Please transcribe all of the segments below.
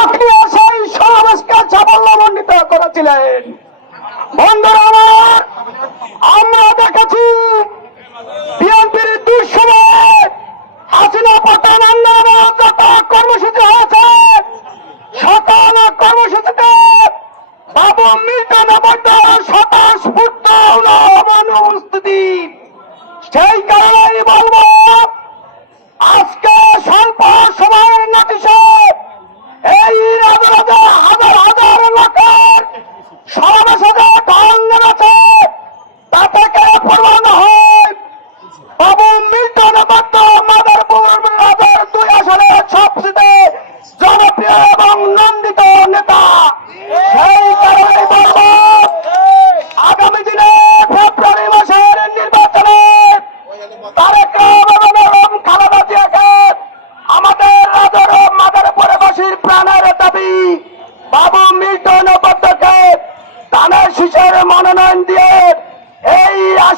সক্রিয় সেই সমাবেশকে করেছিলেন। বন্ধুরা আমার আমরা দেখেছি বিএনপির দুঃসময় হাসিনা পাঠান আন্দোলন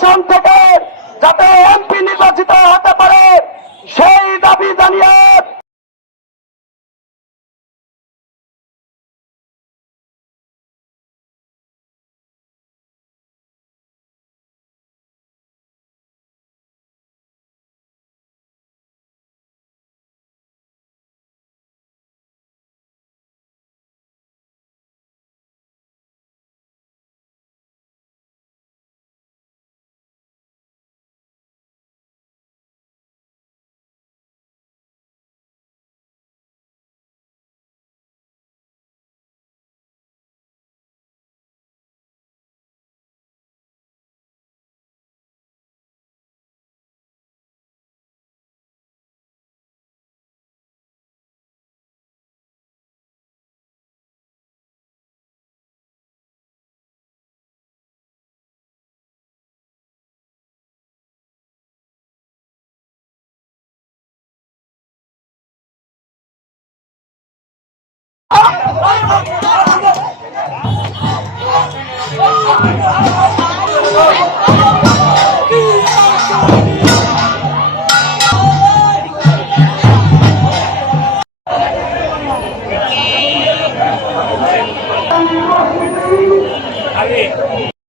আসন থেকে যাতে এমপি নির্বাচিত হতে পারে সেই দাবি জানিয়ে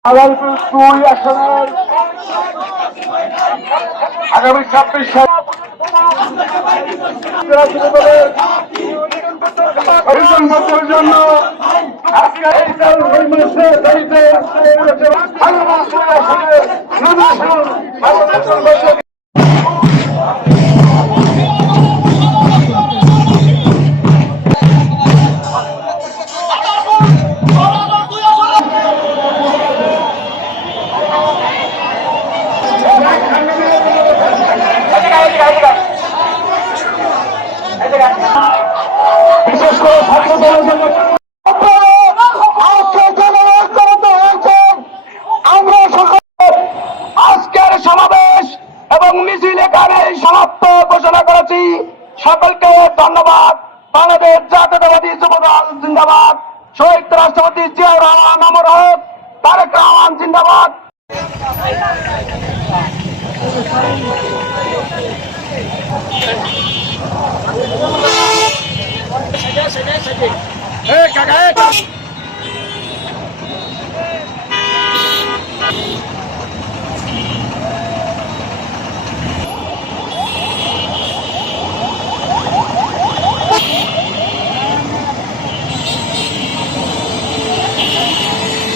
আগামী দুই আসনের আগামী ছাব্বিশ সাল সংঘর্ষের জন্য আজকে এই চালগুলি মাসে দাঁড়িতে সকলকে ধন্যবাদ। বাংলাদেশ জাতীয়তাবাদী যুব দল জিন্দাবাদ। শহীদ রাষ্ট্রপতি জিয়াউর রহমান অমর হক তারেক রহমান জিন্দাবাদ। Hey, caca, hey, caca.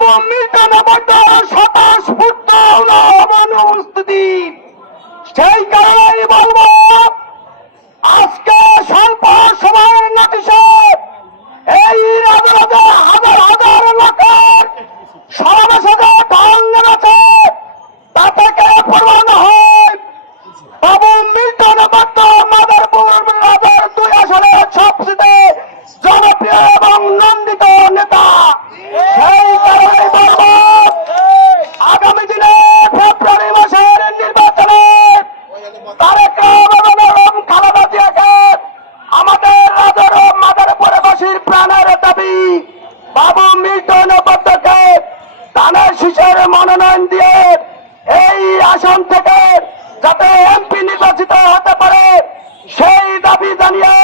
এবং মির্জানগরদার সাতাশ ফুট সেই কারণে বলব বাবু মিল্টন উপত্যকায় তানের শিশের মনোনয়ন দিয়ে এই আসন থেকে যাতে এমপি নির্বাচিত হতে পারে, সেই দাবি জানিয়ে